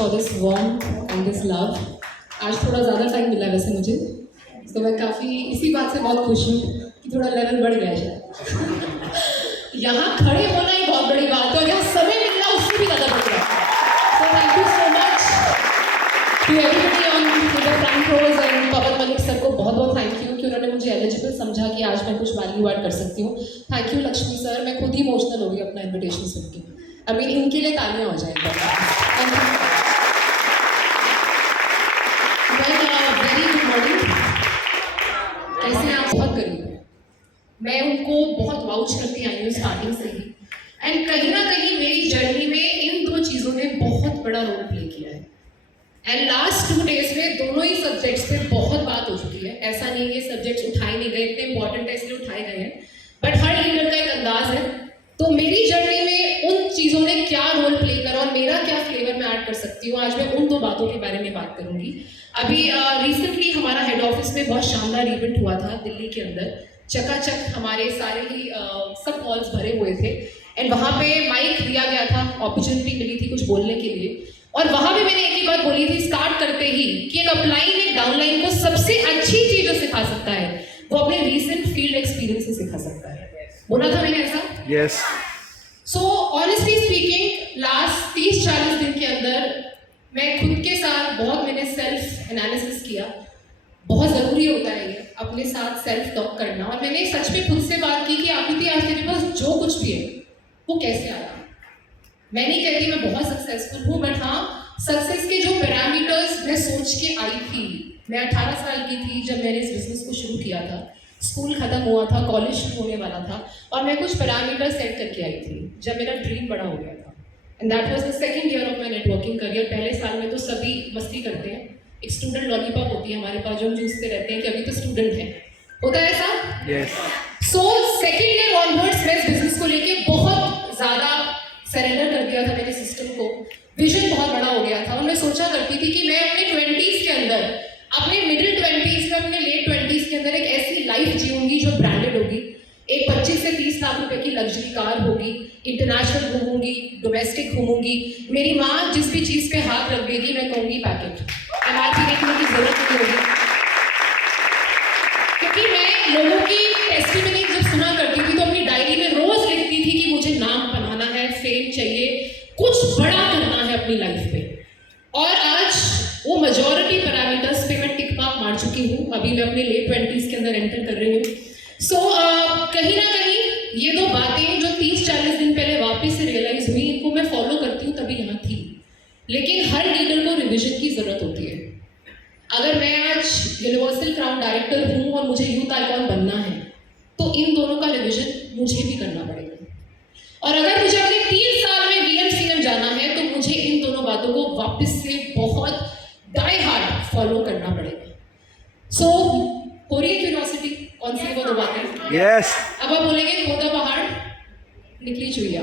for this warmth and this love. आज थोड़ा ज़्यादा टाइम मिला है वैसे मुझे, तो मैं काफ़ी इसी बात से बहुत खुश हूँ कि थोड़ा लेवल बढ़ गया शायद। यहाँ खड़े होना ही बहुत बड़ी बात है और यहाँ समय मिलना उससे भी ज़्यादा बढ़ गया। So thank you so much to everybody on the front rows and Pawan Malik sir को बहुत बहुत थैंक यू कि उन्होंने मुझे एलिजिबल समझा कि आज मैं कुछ वैल्यू ऐड कर सकती हूँ। थैंक यू लक्ष्मी सर, मैं खुद ही इमोशनल हो गई अपना इन्विटेशन सुन के। अभी इनके लिए तालियां हो जाएंगी। Very good morning. कैसे आप? बहुत करीब है, मैं उनको बहुत वाउच करती आई हूँ स्टार्टिंग से ही, एंड कहीं ना कहीं मेरी जर्नी में इन दो चीज़ों ने बहुत बड़ा रोल प्ले किया है। एंड लास्ट 2 डेज में दोनों ही सब्जेक्ट्स पे बहुत बात हो चुकी है। ऐसा नहीं है सब्जेक्ट्स उठाए नहीं गए, इतने इंपॉर्टेंट है इसलिए उठाए गए हैं, बट हर लीडर का एक अंदाज है। तो मेरी जर्नी में उन चीज़ों ने क्या रोल प्ले करा और मेरा क्या फ्लेवर मैं ऐड कर सकती हूँ, आज मैं उन 2 बातों के बारे में बात करूंगी। अभी रिसेंटली हमारा हेड ऑफिस में बहुत शानदार इवेंट हुआ था दिल्ली के अंदर। चकाचक हमारे सारे ही सब हॉल्स भरे हुए थे, एंड वहाँ पे माइक दिया गया था, अपॉर्चुनिटी मिली थी कुछ बोलने के लिए, और वहाँ भी मैंने एक ही बात बोली थी स्टार्ट करते ही कि एक अपलाइन एक डाउनलाइन को सबसे अच्छी चीज़ जो सिखा सकता है वो अपने रीसेंट फील्ड एक्सपीरियंस से सिखा सकता है। बोला था मैंने ऐसा? Yes. So honestly speaking last 30-40 दिन के अंदर मैं खुद के साथ बहुत मैंने सेल्फ एनालिसिस किया। बहुत ज़रूरी होता है ये अपने साथ सेल्फ टॉक करना, और मैंने सच में खुद से बात की कि आकृति आज तेरे पास जो कुछ भी है वो कैसे आया। मैं नहीं कहती मैं बहुत सक्सेसफुल हूँ, बट हाँ सक्सेस के जो पैरामीटर्स मैं सोच के आई थी। मैं 18 साल की थी जब मैंने इस बिजनेस को शुरू किया था, स्कूल खत्म हुआ था, कॉलेज शुरू होने वाला था, और मैं कुछ पैरामीटर सेट करके आई थी जब मेरा ड्रीम बड़ा हो गया था। And that was the second year of my networking career. पहले साल में तो सभी मस्ती करते हैं, एक स्टूडेंट लॉलीपॉप होती है हमारे पास जो हम जूझते रहते हैं कि अभी तो स्टूडेंट है, होता है ऐसा? Yes. So second year onwards मैं इस बिजनेस को लेके बहुत ज़्यादा सरेंडर कर दिया था मेरे सिस्टम को। विजन बहुत बड़ा हो गया था, और मैं सोचा करती थी कि मैं अपने 20s के अंदर, अपने मिडिल 20s में, अपने लेट 20s के अंदर एक ऐसी लाइफ जीऊंगी जो ब्रांडेड होगी। एक 25 से 30 लाख रुपए की लग्जरी कार होगी, इंटरनेशनल घूमूंगी, डोमेस्टिक घूमूंगी, मेरी माँ जिस भी चीज़ पे हाथ रख देगी मैं कहूँगी पैकेट, एमआरपी देखने की जरूरत नहीं होगी। क्योंकि मैं लोगों की टेस्टिमनी जब सुना करती थी तो अपनी डायरी में रोज लिखती थी कि मुझे नाम बनाना है, फेम चाहिए, कुछ बड़ा करना है अपनी लाइफ पे। और आज वो मेजॉरिटी पैरामीटर्स पे मैं टिक मार्क मार चुकी हूँ। अभी मैं अपने लेट 20s के अंदर एंटर कर रही हूँ। सो कहीं ना कहीं ये 2 बातें जो 30-40 दिन पहले वापस से रियलाइज हुई, इनको मैं फॉलो करती हूँ तभी यहाँ थी। लेकिन हर लीडर को रिविजन की जरूरत होती है। अगर मैं आज यूनिवर्सल क्राउन डायरेक्टर हूँ और मुझे यूथ आइकॉन बनना है तो इन दोनों का रिविजन मुझे भी करना पड़ेगा, और अगर मुझे अगले 3 साल में VMCM जाना है तो मुझे इन दोनों बातों को वापस से बहुत डाई हार्ड फॉलो करना पड़ेगा। सो हो रही है क्यूरियोसिटी कौन सी वो 2 बातें? यस। अब आप बोलेंगे खोदा पहाड़ निकली चुईया,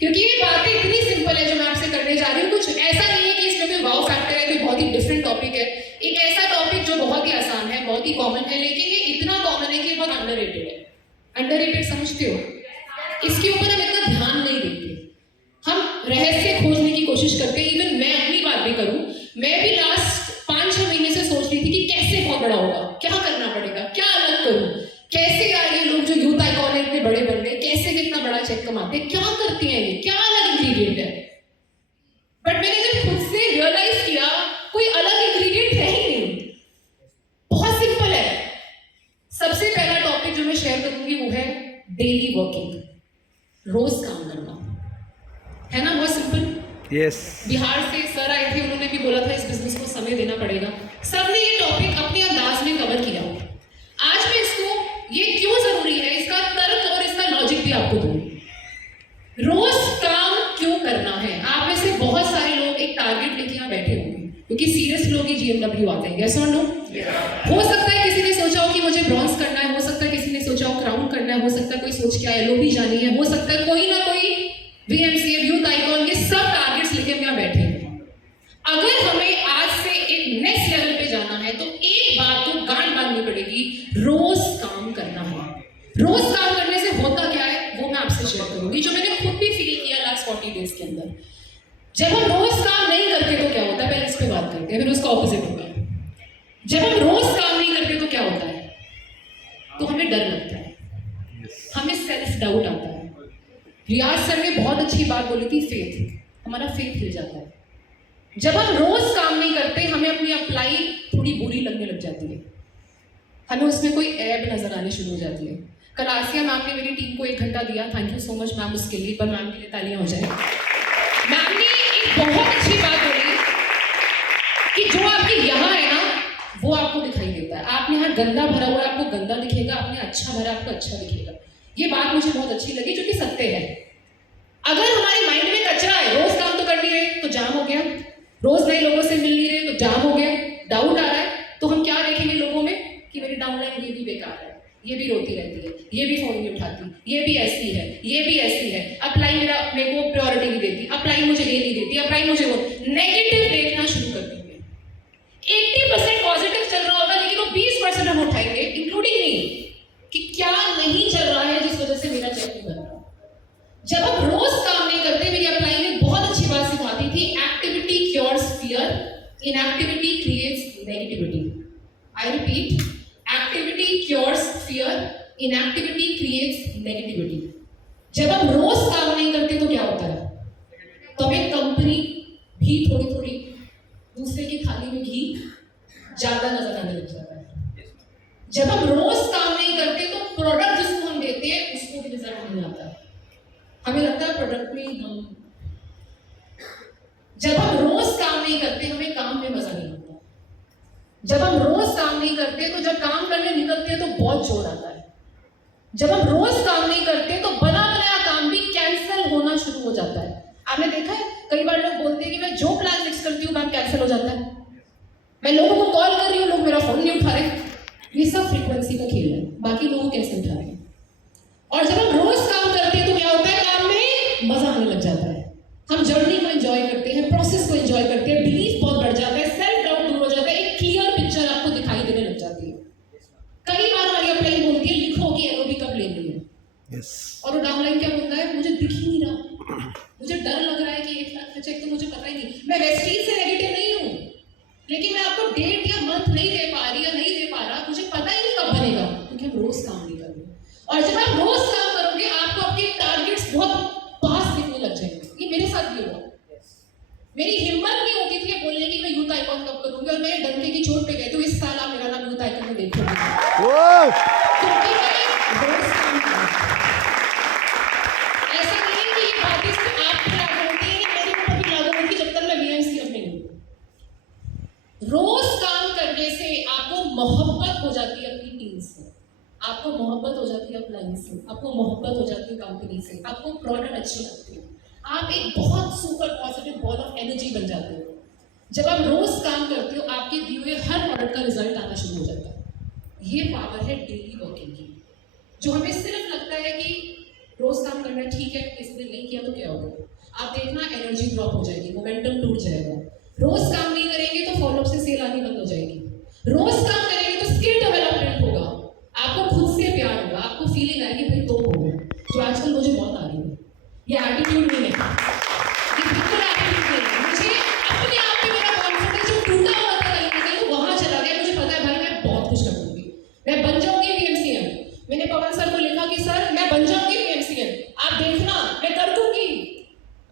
क्योंकि ये बातें इतनी सिंपल है जो मैं आपसे करने जा रही हूँ। कुछ ऐसा नहीं है कि इसमें कोई वाव फैक्टर है, कोई बहुत ही डिफरेंट टॉपिक है। एक ऐसा टॉपिक जो बहुत ही आसान है, बहुत ही कॉमन है, लेकिन ये इतना कॉमन है कि बहुत अंडररेटेड है। अंडररेटेड समझते हो? इसके ऊपर हम इतना ध्यान नहीं देते, हम रहस्य खोजने की कोशिश करते हैं। इवन मैं अपनी बात भी करूं, मैं भी लास्ट 5-6 महीने से सोच रही थी कि कैसे बहुत बड़ा होगा, क्या करना पड़ेगा, क्या अलग करूं, कैसे यार ये लोग जो यूथ आइकॉन है इतने बड़े बन गए, कैसे कितना बड़ा चेक कमाते, क्या करती हैं ये, क्या अलग इंग्रेडिएंट है। बट मैंने जब खुद से रियलाइज किया कोई अलग इंग्रेडिएंट है ही नहीं, बहुत सिंपल है। सबसे पहला टॉपिक जो मैं शेयर करूंगी वो है डेली वर्किंग, रोज काम करना, है ना? बहुत सिंपल। यस। बिहार से सर आए थे, उन्होंने भी बोला था इस बिजनेस को समय देना पड़ेगा। सबने ये टॉपिक अपने अंदाज में कवर किया। आज मैं इसको ये क्यों जरूरी है इसका तर्क और इसका लॉजिक भी आपको दूंगी। रोज काम क्यों करना है? आप में से बहुत सारे लोग एक टारगेट लेके यहाँ बैठे होंगे, क्योंकि सीरियस लोग ही GMW आते हैं। यस और नो? हो सकता है किसी ने सोचा हो कि मुझे ब्रॉन्ज करना है, हो सकता है किसी ने सोचा हो क्राउन करना है, हो सकता है कोई सोच के LOB जानी है, हो सकता है कोई ना कोई VMCM, यूथ आइकॉन, ये सब टारगेट्स लेके हम यहाँ बैठे हैं। अगर हमें आज से एक नेक्स्ट लेवल पे जाना है तो एक बात तो गांठ बांधनी पड़ेगी, रोज काम करना है। रोज काम करने से होता क्या है वो मैं आपसे शेयर करूंगी, जो मैंने खुद भी फील किया लास्ट 40 डेज के अंदर। जब हम रोज काम नहीं करते तो क्या होता है, पहले इस पे बात करते हैं, फिर उसका ऑपोजिट होगा। जब हम रोज काम नहीं करते तो क्या होता है, तो हमें डर लगता है, हमें सेल्फ डाउट आता है। रियाज सर ने बहुत अच्छी बात बोली थी, फेथ, हमारा फेथ हिल जाता है। जब हम रोज काम नहीं करते, हमें अपनी अप्लाई थोड़ी बुरी लगने लग जाती है, हमें उसमें कोई ऐब नजर आने शुरू हो जाती है। कल आसिया मैम ने मेरी टीम को 1 घंटा दिया, thank you so much ma'am उसके लिए, पर मैम के लिए तालियां हो जाए। मैम ने एक बहुत अच्छी बात बोली कि जो आपके यहाँ है ना वो आपको दिखाई देता है। आपने यहाँ गंदा भरा हुआ है, आपको गंदा दिखेगा, आपने अच्छा भरा आपको अच्छा दिखेगा। ये बात मुझे बहुत अच्छी लगी, जो कि सत्य है। अगर हमारे माइंड में कचरा है, रोज काम तो कर नहीं रहे तो जाम हो गया, रोज नए लोगों से मिल नहीं रहे तो जाम हो गया, डाउट आ रहा है, तो हम क्या देखेंगे लोगों में कि मेरी डाउनलाइन ये भी बेकार है, ये भी रोती रहती है, ये भी फोन नहीं उठाती, ये भी ऐसी है, ये भी ऐसी है, अप्लाई मेरे को प्रायोरिटी नहीं देती, अप्लाई मुझे ये नहीं देती, अप्लाई मुझे वो, नेगेटिव देखना शुरू कर देंगे। 80% पॉजिटिव चल रहा होगा, लेकिन वो 20% हम उठाएंगे, इंक्लूडिंग मी, कि क्या नहीं चल रहा है जिस वजह से मेरा चेक नहीं बन रहा। जब हम रोज काम नहीं करते, मेरी अप्लाई ने बहुत अच्छी बात सिखाती थी, activity cures fear, inactivity creates negativity. I repeat, activity cures fear, inactivity creates negativity. जब हम रोज काम नहीं करते तो क्या होता है, तो हमें कंपनी भी थोड़ी थोड़ी दूसरे की थाली में घी ज्यादा नजर आने लग जाता है। जब हम रोज काम नहीं करते तो प्रोडक्ट जिसको हम देते हैं उसको भी रिजल्ट नहीं आता है, हमें लगता है प्रोडक्ट में हम। जब हम रोज काम नहीं करते, हमें काम में मजा नहीं आता। जब हम रोज काम नहीं करते, तो जब काम करने निकलते हैं तो बहुत जोर आता है। जब हम रोज काम नहीं करते तो बना बनाया काम भी कैंसिल होना शुरू हो जाता है। आपने देखा है, कई बार लोग बोलते हैं कि मैं जो प्लान फिक्स करती हूँ काम कैंसिल हो जाता है, मैं लोगों को कॉल कर रही हूँ, लोग मेरा फोन नहीं उठा रहे। ये सब फ्रीक्वेंसी का खेल है, बाकी लोग कैसे उठा रहे हैं। और जब हम रोज काम करते हैं तो क्या होता है, काम में मजा आने लग जाता है, हम जर्नी को एंजॉय करते हैं, प्रोसेस को एंजॉय करते हैं, बिलीफ बहुत बढ़ जाता है, सेल्फ डाउट दूर हो जाता है, एक क्लियर पिक्चर आपको दिखाई देने लग जाती है। कई बार हमारी अप्लाई बोलती है लिखो कि एलओबी कब लेनी है, और वो डाउनलाइन क्या बोलता है, मुझे दिख ही नहीं रहा, मुझे डर लग रहा है कि 1 लाख का चेक तो मुझे पता ही नहीं। मैं वेस्टीज से नेगेटिव नहीं हूँ, लेकिन मैं आपको डेट या मंथ नहीं दे पा रही या नहीं दे पा रहा, मुझे पता ही नहीं कब बनेगा, क्योंकि हम रोज काम नहीं कर रहे। और जब आप रोज काम करोगे, आपको आपके टारगेट्स बहुत पास दिखने लग जाएंगे। ये मेरे साथ भी हुआ। मेरी हिम्मत नहीं होती थी बोलने की मैं यूथ आइकॉन कब करूंगी, और मेरे डंके की चोट पे गए तो इस साल आप मेरा नाम यूथ आइकॉन में देखोगे, क्योंकि मैं रोज काम कर रही हूं। ऐसा नहीं है कि ये बातें सिर्फ आप पे लागू होती है, मेरे ऊपर भी लागू होती जब तक मैं बीएमसी में हूँ। रोज काम करने से आपको मोहब्बत हो जाती है अपनी टीम से, आपको मोहब्बत हो जाती है क्लाइंट से, आपको मोहब्बत हो जाती है कंपनी से, आपको प्रोडक्ट अच्छी लगती है, आप एक बहुत super positive ball of energy बन जाते हो। जब आप रोज काम करते हो, आपके दिए हुए हर प्रोडक्ट का रिजल्ट आना शुरू हो जाता है। ये पावर है डेली वर्किंग की, जो हमें सिर्फ लगता है कि रोज काम करना ठीक है, किसी ने नहीं किया तो क्या होगा। आप देखना एनर्जी ड्रॉप हो जाएगी, मोमेंटम टूट जाएगा। रोज काम नहीं करेंगे तो फॉलोअप से सेल आनी बंद हो जाएगी। रोज काम करेंगे तो स्किल डेवलपमेंट होगा, आपको खुद से प्यार होगा, आपको फीलिंग आएगी भाई तो हो गया, जो आजकल मुझे बहुत आ रही है। ये एटीट्यूड नहीं है, ये बिल्कुल एटीट्यूड नहीं है। मुझे अपने आप पे मेरा कॉन्फिडेंस जो टूटा हुआ था कहीं ना कहीं वहां चला गया। मुझे पता है भाई मैं बहुत कुछ कर दूंगी, मैं बन जाऊंगी बीएमसीएम। मैंने पवन सर को लिखा कि सर मैं बन जाऊंगी बीएमसीएम, आप देखना मैं कर दूंगी।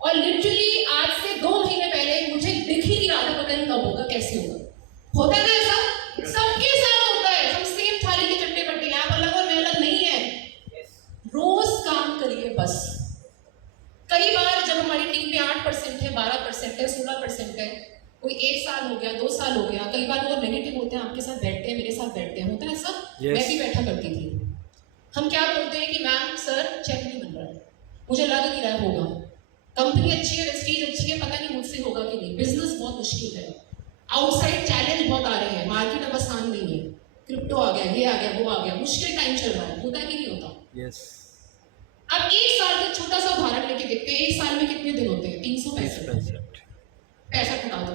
और लिटरली आज से 2 महीने पहले मुझे दिख ही नहीं रहा था, पता नहीं कब होगा, कैसे होगा। होता है ऐसा, सबके साथ होता है, हम सेम थाली के चट्टे बट्टे हैं, आप अलग और मैं अलग नहीं है। रोज काम करिए बस। कई बार जब हमारी टीम में 8% है, 12% है, 16% है, कोई 1 साल हो गया, 2 साल हो गया, कई बार वो नेगेटिव होते हैं, आपके साथ बैठते हैं, मेरे साथ बैठते हैं, होता है ऐसा। मैं भी बैठा करती थी। हम क्या बोलते हैं कि मैम सर चेक नहीं बन रहा है, मुझे लग नहीं रहा होगा, कंपनी अच्छी है, वेस्टीज अच्छी है, पता नहीं मुझसे होगा कि नहीं, बिजनेस बहुत मुश्किल है, आउटसाइड चैलेंज बहुत आ रहे हैं, मार्केट अब आसान नहीं है, क्रिप्टो आ गया, ये आ गया, वो आ गया, मुश्किल टाइम चल रहा है, होता कि नहीं होता। अब 1 साल का छोटा सा उदाहरण लेके देखते हैं, 1 साल में कितने दिन होते हैं, 365। 65 हटा दो,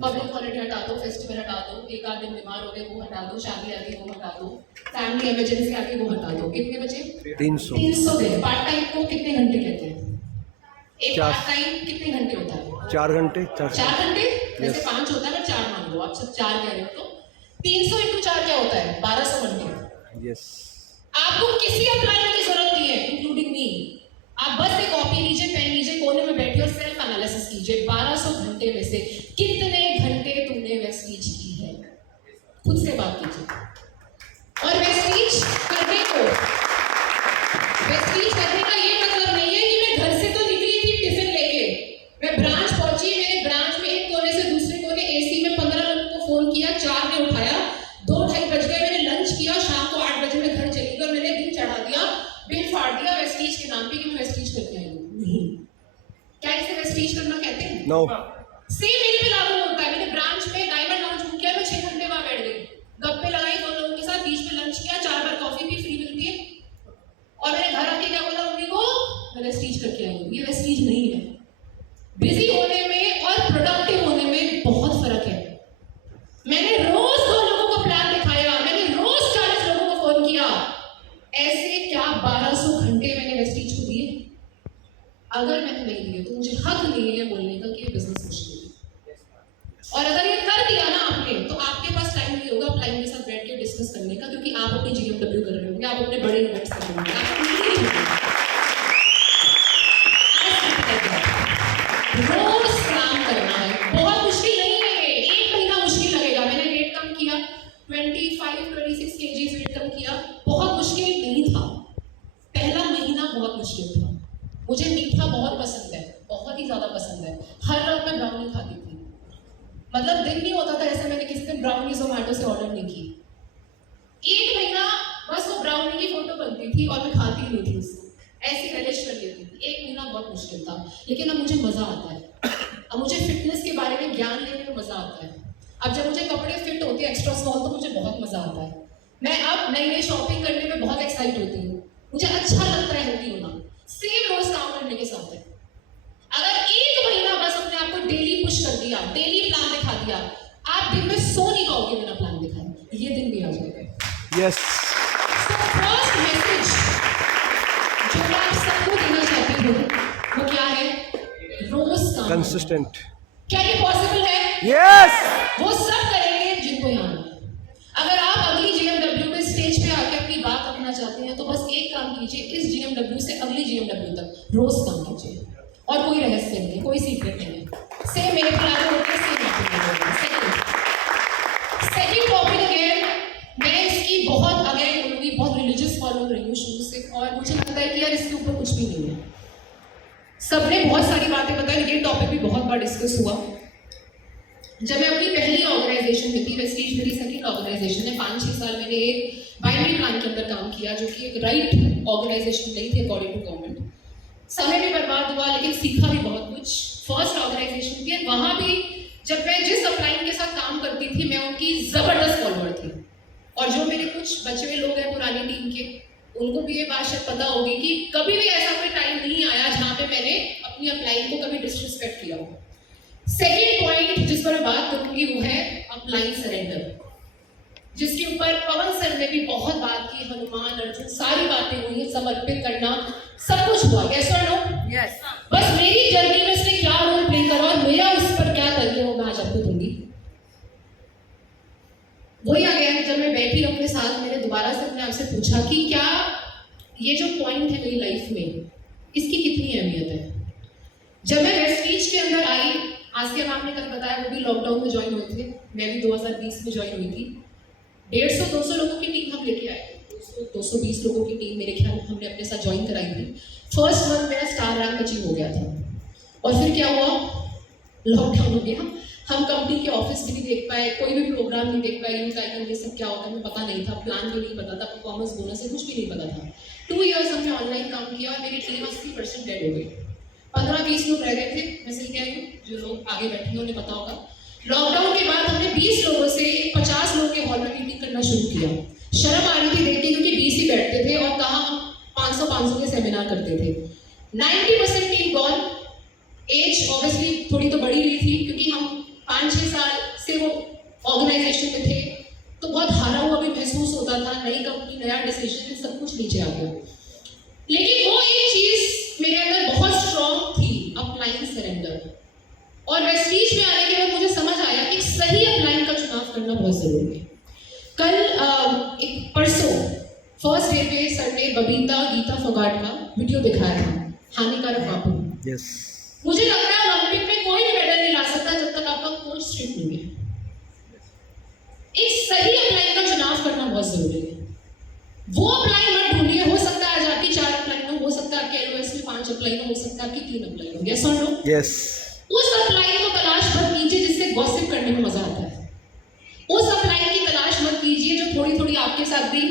पब्लिक हॉलिडे हटा दो, फेस्टिवल हटा दो, 1 आध दिन बीमार हो गए वो हटा दो, शादी आ गई वो हटा दो, फैमिली इमरजेंसी आ गई वो हटा दो, कितने बचे 300 दिन। पार्ट टाइम को कितने घंटे कहते हैं, एक पार्ट टाइम कितने घंटे होता है? 4 घंटे। 4 घंटे, वैसे 5 होता है पर 4 मान लो, आप सब 4 कह रहे हो तो 300 इंटू 4 क्या होता है? 1200 घंटे। यस। आपको किसी अप्लायर की जरूरत नहीं है, इंक्लूडिंग मी। आप बस एक कॉपी लीजिए, पेन लीजिए, कोने में बैठे और सेल्फ एनालिसिस कीजिए। 1200 घंटे में से कितने घंटे तुमने वेस्टीज की है? खुद से बात कीजिए। और वेस्टीज करने का ये मतलब नहीं है कि मैं घर से तो निकली थी टिफिन लेके, मैं ब्रांच पहुंची, मेरे ब्रांच में एक कोने से दूसरे कोने एसी में 15 लोगों को फोन किया, 4 ने उठाया, 2-2:30 बज गए, मैंने लंच किया, शाम को 8 बजे मैं घर चली गई और मैंने बिल चढ़ा दिया, बिल फाड़ दिया वेस्टीज के नाम पे कि मैं वेस्टीज करके आई हूँ। नहीं, क्या इसे वेस्टीज करना कहते हैं? नो। सेम मेरे पे लागू होता है। मैंने ब्रांच में डायमंड लाउंज बुक किया, मैं 6 घंटे वहां बैठ गई, गप्पे लगाई 2 लोगों के साथ, बीच में लंच किया, 4 बार कॉफी पी, फ्री मिलती है, और मैंने घर आके क्या बोला मम्मी को, मैं वेस्टीज करके आई हूँ। ये वेस्टीज नहीं है। बिजी होने में और प्रोडक्टिव होने में बहुत फर्क है। मैंने रोज 2 लोगों को प्लान दिखाया, मैंने रोज 40 लोगों को फोन किया, ऐसे क्या 1200 घंटे मैंने वेस्टीज को दिए? अगर मैंने नहीं दिए तो मुझे हक नहीं है बोलने का कि ये बिजनेस मुश्किल है। और अगर ये कर दिया ना आपने, तो आपके पास टाइम नहीं होगा क्लाइंट के साथ बैठ के डिस्कस करने का, क्योंकि आप अपनी GMW कर रहे होंगे, आप अपने बड़े इवेंट्स कर रहे होंगे, आपको नहीं होगा। रोज काम करना है, बहुत मुश्किल नहीं है ये, 1 महीना मुश्किल लगेगा। मैंने वेट कम किया, 25-26 kg वेट कम किया, बहुत मुश्किल नहीं था। पहला महीना बहुत मुश्किल था। मुझे मीठा बहुत पसंद है, बहुत ही ज्यादा पसंद है। हर रात मैं ब्राउनी खाती थी, मतलब दिन नहीं होता था ऐसा मैंने किसी दिन ब्राउनी जोमेटो से ऑर्डर नहीं की। 1 महीना बस वो ब्राउनी की फोटो बनती थी और मैं खाती नहीं थी उसको, ऐसी रिलिश कर लेती थी। 1 महीना बहुत मुश्किल था, लेकिन अब मुझे मजा आता है। अब मुझे फिटनेस के बारे में ज्ञान लेने में मजा आता है। अब जब मुझे कपड़े फिट होते हैं एक्स्ट्रा स्मॉल, तो मुझे बहुत मजा आता है। मैं अब नई शॉपिंग करने में बहुत एक्साइट होती हूँ, मुझे अच्छा लगता है हेल्दी होना। सेम रोज काम करने के साथ है। अगर 1 महीना बस अपने आप को डेली पुश कर दिया, डेली प्लान दिखा दिया, आप दिन में सो नहीं पाओगे बिना प्लान दिखाए, ये दिन भी आ जाएगा। यस। फर्स्ट मैसेज जो मैं आप सबको देना चाहती हूँ वो क्या है? रोज काम, कंसिस्टेंट। क्या ये पॉसिबल है? यस। वो सब करेंगे जिनको यहाँ है। अगर आप अगली GMW में स्टेज पे आके अपनी बात रखना चाहते हैं, तो बस एक काम कीजिए, इस GMW से अगली GMW तक रोज काम कीजिए, और कोई रहस्य नहीं है, कोई सीक्रेट नहीं है। सेम मेरे प्लान होते हैं, सेम सेकंड टॉपिक अगेन, मैं इसकी बहुत अगेन बोलूंगी, बहुत रिलीजियस फॉलो रही हूँ शुरू से, और मुझे लगता है कि यार इसके ऊपर कुछ भी नहीं है। सबने बहुत सारी बातें बताई, ये टॉपिक भी बहुत बार डिस्कस हुआ। जब मैं अपनी पहली ऑर्गेनाइजेशन में थी, वेस्टीज मेरी सेकंड ऑर्गेनाइजेशन है, 5-6 साल मैंने एक बाइनरी प्लान के अंदर काम किया, जो कि एक राइट ऑर्गेनाइजेशन नहीं थी अकॉर्डिंग टू गवर्नमेंट। समय भी बर्बाद हुआ, लेकिन सीखा भी बहुत कुछ। फर्स्ट ऑर्गेनाइजेशन थी, वहां भी जब मैं जिस अपलाइन के साथ काम करती थी, मैं उनकी जबरदस्त फॉलोअर थी। और जो मेरे कुछ बचे हुए लोग हैं पुरानी टीम के, उनको भी ये बात शायद पता होगी कि कभी भी ऐसा कोई टाइम नहीं आया जहाँ पे मैंने अपनी अपलाइन को कभी डिसरिस्पेक्ट किया हो। सेकेंड पॉइंट जिस पर मैं बात करूंगी वो है अपलाइन सरेंडर, जिसके ऊपर पवन सर ने भी बहुत बात की, हनुमान, अर्जुन, सारी बातें हुई, समर्पित करना, सब कुछ हुआ। यस और नो? यस। बस मेरी जर्नी में इसने क्या रोल प्ले करा और मेरा उस पर क्या करके वो मैं आज आपको दूंगी। वही आ गया, जब मैं बैठी अपने साथ, मैंने दोबारा से अपने आपसे पूछा कि क्या ये जो पॉइंट है मेरी लाइफ में, इसकी कितनी अहमियत है। जब मैं वेस्टीज के अंदर आई, आसिया मैम ने कल बताया, वो भी लॉकडाउन में ज्वाइन हुए थे, मैं भी 2020 में ज्वाइन हुई थी। 150-200 लोगों की टीम हम लेके आए थे, 220 लोगों की टीम मेरे ख्याल हमने अपने साथ ज्वाइन कराई थी। फर्स्ट मंथ मेरा स्टार रैंक अचीव हो गया था, और फिर क्या हुआ, लॉकडाउन हो गया। हम कंपनी के ऑफिस भी नहीं देख पाए, कोई भी प्रोग्राम नहीं देख पाए, ये सब क्या होता है हमें पता नहीं था, प्लान भी नहीं पता था, परफॉर्मेंस बोनस से कुछ भी नहीं पता था। 2 इयर्स हमने ऑनलाइन काम किया और मेरी टीम 80% डेड हो गई। 15-20 लोग रह गए थे, मैं सही कह रही हूँ, जो लोग आगे बैठे हैं उन्हें पता होगा। लॉकडाउन के बाद हमने 20 लोगों से एक 50 लोगों के हॉल में मीटिंग करना शुरू किया। शर्म आ रही थी देख के, क्योंकि 20 ही बैठते थे और कहाँ हम 500 के सेमिनार करते थे। 90% टीम गॉन। एज ऑब्वियसली थोड़ी तो बढ़ी हुई थी, क्योंकि हम 5-6 साल से वो ऑर्गेनाइजेशन में थे, तो बहुत हारा हुआ भी महसूस होता था। नई कंपनी, नया डिसीजन, सब कुछ नीचे आ गया। लेकिन वो एक चीज मेरे अंदर बहुत स्ट्रॉन्ग थी, फर्स्ट डे पे सर ने बबीता गीता फोगाट का वीडियो दिखाया था, हानिकारक बापू। यस, मुझे लगता है ओलंपिक में कोई भी मेडल नहीं ला सकता जब तक आपका कोच स्ट्रिक्ट नहीं है। एक सही अपलाइन का चुनाव करना बहुत जरूरी है। वो अपलाइन मत ढूंढिए, हो सकता है आज आपकी 4 अपलाइन हो सकता है आपके एलओएस में 5 अपलाइन हो सकता है आपकी 3 अपलाइन हो। यस और नो? यस, उस अपलाइन को तलाश मत कीजिए जिससे गॉसिप करने में मजा आता है। उस अपलाइन की तलाश मत कीजिए जो थोड़ी थोड़ी आपके साथ भी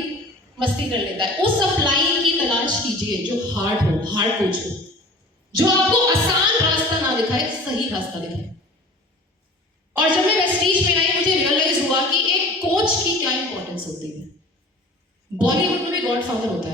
मस्ती कर लेता है। उस अपलाइन की तलाश कीजिए जो हार्ड हो, हार्ड कोच हो, जो आपको आसान रास्ता ना दिखाए, सही रास्ता दिखाए। और जब मैं वेस्टीज में आई मुझे रियलाइज हुआ कि एक कोच की क्या इंपॉर्टेंस होती है। बॉलीवुड में भी गॉडफादर होता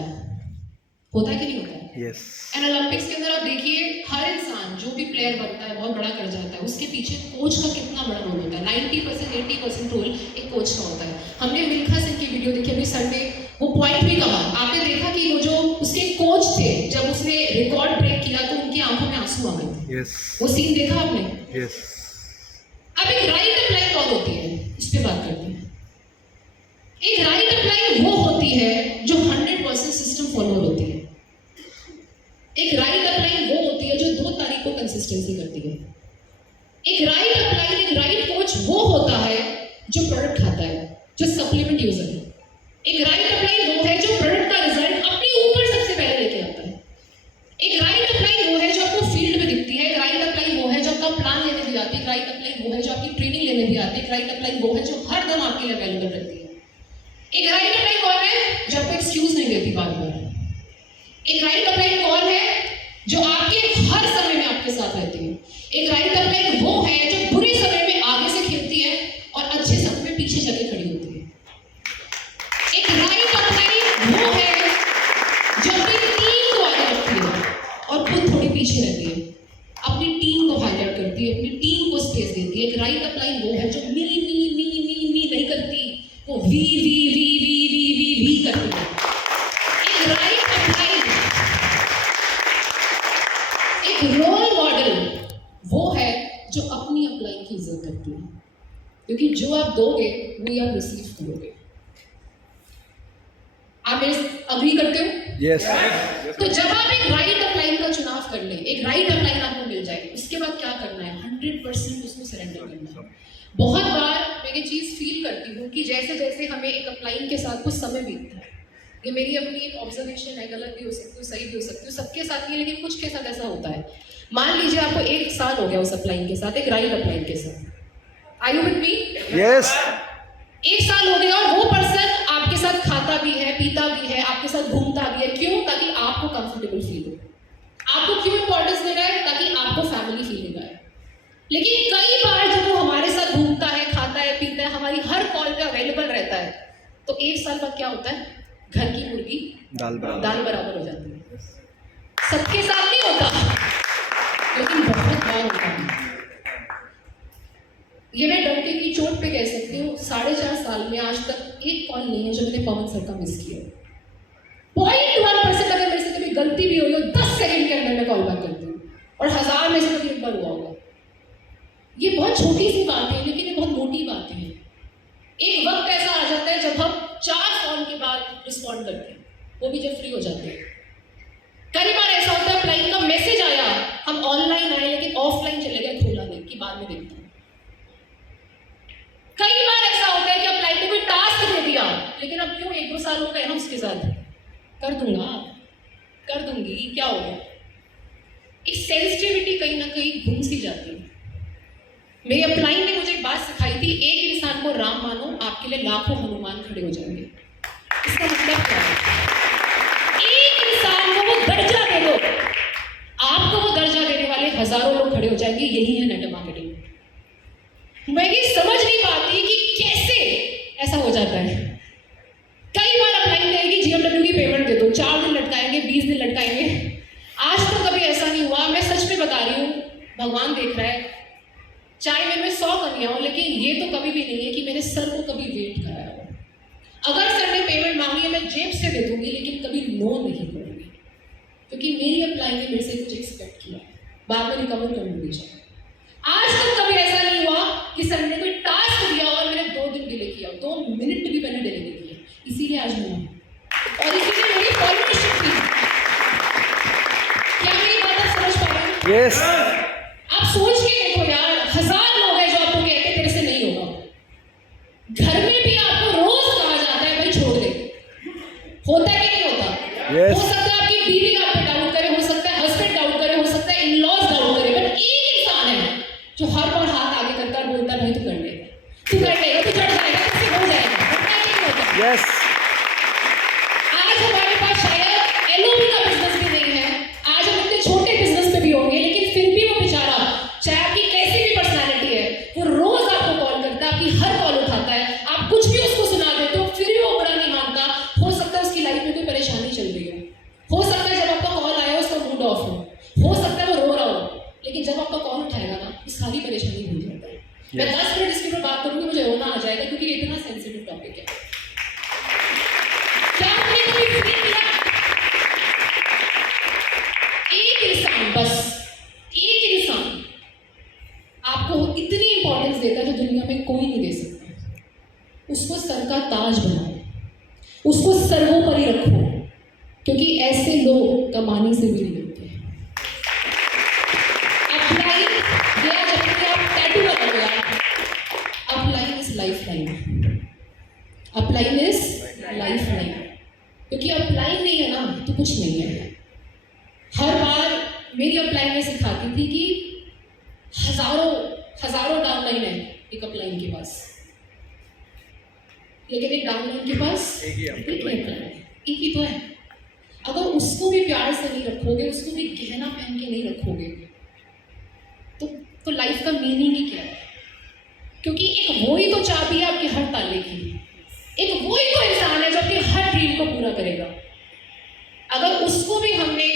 है कि नहीं होता है? यस। एंड ओलंपिक्स के अंदर आप देखिए हर इंसान जो भी प्लेयर बनता है बहुत बड़ा कर जाता है, उसके पीछे कोच का कितना बड़ा रोल होता है। 90% 80% रोल एक कोच का होता है। हमने मिल्खा सिंह की वीडियो देखी अभी संडे, वो पॉइंट भी कहा, आपने देखा कि वो जो उसके कोच थे जब उसने रिकॉर्ड ब्रेक किया तो उनकी आंखों में आंसू आ गए थे। यस, वो सीन देखा आपने? यस। अब एक राइट अपलाइन कौन होती है, इस पे बात करते हैं। एक राइट अपलाइन वो होती है जो 100% सिस्टम फॉलोअर होती है। एक राइट अपलाइन वो होती है जो 2 तारीख को कंसिस्टेंसी करती है। एक राइट अपलाइन, एक राइट कोच वो होता है जो प्रोडक्ट खाता है, जो सप्लीमेंट यूजर है। एक राइट अपलाइन वो है जो प्रोडक्ट का रिजल्ट अपने ऊपर सबसे पहले लेके आता है। एक राइट अपलाइन वो है जो आपको फील्ड में दिखती है। एक राइट अपलाइन वो है जो आपका प्लान लेने भी आती है। एक राइट अपलाइन वो है जो आपकी ट्रेनिंग लेने भी आती है। एक राइट अपलाइन वो है जो हर दम आपके लिए अवेलेबल रहती है। एक राइट अपलाइन कौन है जो आपको एक्सक्यूज नहीं देती बार बार। एक राइट अपलाइन कौन है जो आपके हर समय में आपके साथ रहती है। एक राइट अपलाइन वो है जो बुरे समय में आगे से खेलती है और अच्छे समय में पीछे जाके खड़ी होती है। एक राइट अपलाइन वो है जो अपनी टीम को आगे रखती है और खुद थोड़ी पीछे रहती है। अपनी टीम को हाईलाइट करती है, अपनी टीम को स्पेस देती है। एक राइट अपलाइन वो है जो मी नहीं करती, वो वी करती है। एक राइट अपलाइन, एक रोल मॉडल वो है जो अपनी अपलाइन की इज्जत करती है, क्योंकि जो आप दोगे वही आप रिसीव करोगे। आप मेरे अग्री करते हो? यस। तो जब आप एक राइट अपलाइन का चुनाव कर लें, एक राइट अपलाइन आपको मिल जाए, उसके बाद क्या करना है? 100% उसमें सरेंडर करना है। बहुत बार मैं ये चीज़ फील करती हूँ कि जैसे जैसे हमें एक अपलाइन के साथ कुछ समय बीतता है, ये मेरी अपनी एक ऑब्जर्वेशन है, गलत भी हो सकती है, सही भी हो सकती है, सबके साथ नहीं, लेकिन कुछ के साथ ऐसा होता है। मान लीजिए आपको 1 साल हो गया उस अपलाइन के साथ, एक राइट अपलाइन के साथ। Are you with me? Yes. 1 साल हो गया और वो पर्सन आपके साथ खाता भी है, पीता भी है, आपके साथ घूमता भी है। क्यों? ताकि आपको कंफर्टेबल फील हो। आपको क्यों इंपॉर्टेंस दे रहा है? ताकि आपको फैमिली फीलिंग आए। लेकिन कई बार जब वो हमारे साथ घूमता है, खाता है, पीता है, हमारी हर कॉल पे अवेलेबल रहता है, तो 1 साल बाद क्या होता है? घर की मुर्गी दाल बराबर हो जाती है। सबके साथ नहीं होता, लेकिन बहुत बार होता है। ये मैं डंके की चोट पे कह सकती हूँ, 4.5 साल में आज तक एक कॉल नहीं है जो मैंने पवन सर का मिस किया। 0.1% अगर मेरे से कभी गलती भी हुई हो, 10 सेकंड के अंदर मैं कॉल बैक करती हूँ, और 1000 में से कभी एक बार हुआ होगा। ये बहुत छोटी सी बात है, लेकिन ये बहुत मोटी बात है। एक वक्त ऐसा आ जाता है जब हम 4 फोन के बाद रिस्पॉन्ड करते हैं, वो भी जब फ्री हो जाते हैं। कई बार ऐसा होता है अपलाइन का मैसेज आया, हम ऑनलाइन आए लेकिन ऑफलाइन चले गए, खोला नहीं कि बाद में देखते हैं। कई बार ऐसा होता है कि अपलाइन ने कोई टास्क दे दिया, लेकिन अब क्यों 1-2 साल हो गए ना उसके साथ, कर दूंगा, कर दूंगी, क्या हो गया? एक सेंसिटिविटी कहीं ना कहीं घूम सी जाती है। मेरी अपलाइन ने मुझे एक बात सिखाई थी, एक इंसान को राम मानो, आपके लिए लाखों हनुमान खड़े हो जाएंगे। इसका मतलब क्या है? एक इंसान को वो दर्जा दे दो, आपको वो दर्जा देने वाले हजारों लोग खड़े हो जाएंगे। यही है नेटवर्क मार्केटिंग। मैं ये समझ नहीं पाती कि कैसे ऐसा हो जाता है। कई बार अपलाइन कहेगी GMW की पेमेंट दे दो, 4 दिन लटकाएंगे, 20 दिन लटकाएंगे। आज तो कभी ऐसा नहीं हुआ, मैं सच में बता रही हूँ, भगवान देख रहा है। चाहे मेरे में 100 कमियां हो, लेकिन ये तो कभी भी नहीं है कि मैंने सर को कभी वेट कराया हो। अगर सर ने पेमेंट मांगी है, मैं जेब से दे दूंगी, लेकिन कभी नो नहीं करूंगी, क्योंकि मेरी अपलाइन ने मेरे से कुछ एक्सपेक्ट किया, बाद में रिकवर कर लूंगी। आज तक कभी ऐसा नहीं हुआ कि सर ने कोई टास्क दिया और मैंने 2 दिन डिले किया, 2 मिनट भी मैंने डिले नहीं किया, इसीलिए आज मैं। और यस आप सोच के देखो यार, 1000 लोग हैं जो आपको कहते हैं तेरे से नहीं होगा। घर में भी आपको रोज कहा जाता है भाई छोड़ दे, होता है कि नहीं होता? Yes. हो सकता है आपकी बीवी आप पे डाउट करे, हो सकता है हस्बैंड डाउट करे, हो सकता है इन-लॉज डाउट करे, बट एक इंसान है जो हर बार हाथ आगे करता है, बोलता है भाई तू कर ले, तू कर लेगा, तू चढ़ जाएगा, तुझसे हो जाएगा। होता है कि नहीं होता? यस आज हमारे पास शायद एलओबी का बिजनेस भी नहीं है, आज हम इतने छोटे बिजनेस में भी होंगे, लेकिन फिर भी वो बेचारा, चाहे आपकी कैसी भी पर्सनालिटी है, वो रोज आपको कॉल करता है, आपकी हर कॉल उठाता है, आप कुछ भी उसको सुना देते हो फिर भी वो बुरा नहीं मानता। हो सकता है उसकी लाइफ में कोई परेशानी चल रही हो सकता है जब आपका कॉल आया उसका मूड ऑफ हो सकता है वो रो रहा हो, लेकिन जब आपका कॉल उठाएगा ना ये सारी परेशानी भूल जाता है। मैं 10 मिनट इसके ऊपर बात करूंगी, मुझे रोना आ जाएगा क्योंकि ये इतना सेंसिटिव टॉपिक है। क्या आपने कभी फील किया एक इंसान, बस एक इंसान आपको इतनी इंपॉर्टेंस देता है जो दुनिया में कोई नहीं दे सकता, उसको सर का ताज बनाओ, उसको सर्वोपरि रखो, क्योंकि ऐसे लोग कमाने से भी नहीं मिलते। अपलाइन गया जब कि आप टैटू लगा गया, upline is life line, upline is life line, क्योंकि अपलाइन नहीं है ना तो कुछ नहीं है। हर बार मेरी अपलाइन में सिखाती थी कि हजारों डाउनलाइन है एक अपलाइन के पास, लेकिन एक डाउनलाइन के पास एक ही तो है। अगर उसको भी प्यार से नहीं रखोगे, उसको भी गहना पहन के नहीं रखोगे, तो लाइफ का मीनिंग ही क्या है? क्योंकि एक वो ही तो चाबी है आपके हर ताले की, एक वो ही तो इंसान है जो आपके हर ड्रीम को पूरा करेगा। अगर उसको भी हमने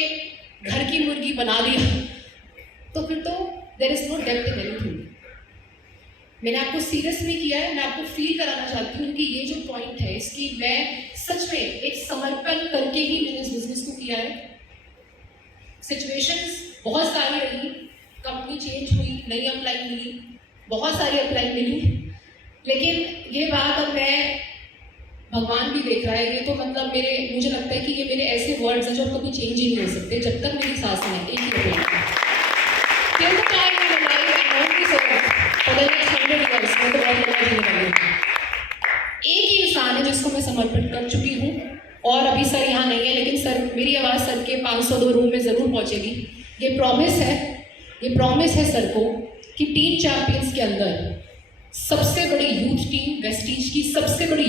घर की मुर्गी बना दिया तो फिर तो there is no depth in anything. मैंने आपको सीरियस नहीं किया है, मैं आपको फील कराना चाहती हूँ कि ये जो पॉइंट है इसकी मैं सच में एक समर्पण करके ही मैंने इस बिजनेस को किया है। सिचुएशंस बहुत सारी रही, कंपनी चेंज हुई, नई अपलाइन मिली, बहुत सारी अपलाइन मिली, लेकिन ये बात अब मैं, भगवान भी देख रहा है, ये तो मतलब मुझे लगता है कि ये मेरे ऐसे वर्ड्स हैं जो कभी चेंज ही नहीं हो सकते जब तक मेरी सांस है एक ही अपलाइन। एक ही इंसान है जिसको मैं समर्पित कर चुकी हूँ, और अभी सर यहाँ नहीं है, लेकिन सर मेरी आवाज़ सर के 502 रूम में ज़रूर पहुँचेगी। ये प्रॉमिस है सर को कि टीम चैंपियंस के अंदर सबसे बड़ी यूथ टीम, वेस्टीज की सबसे बड़ी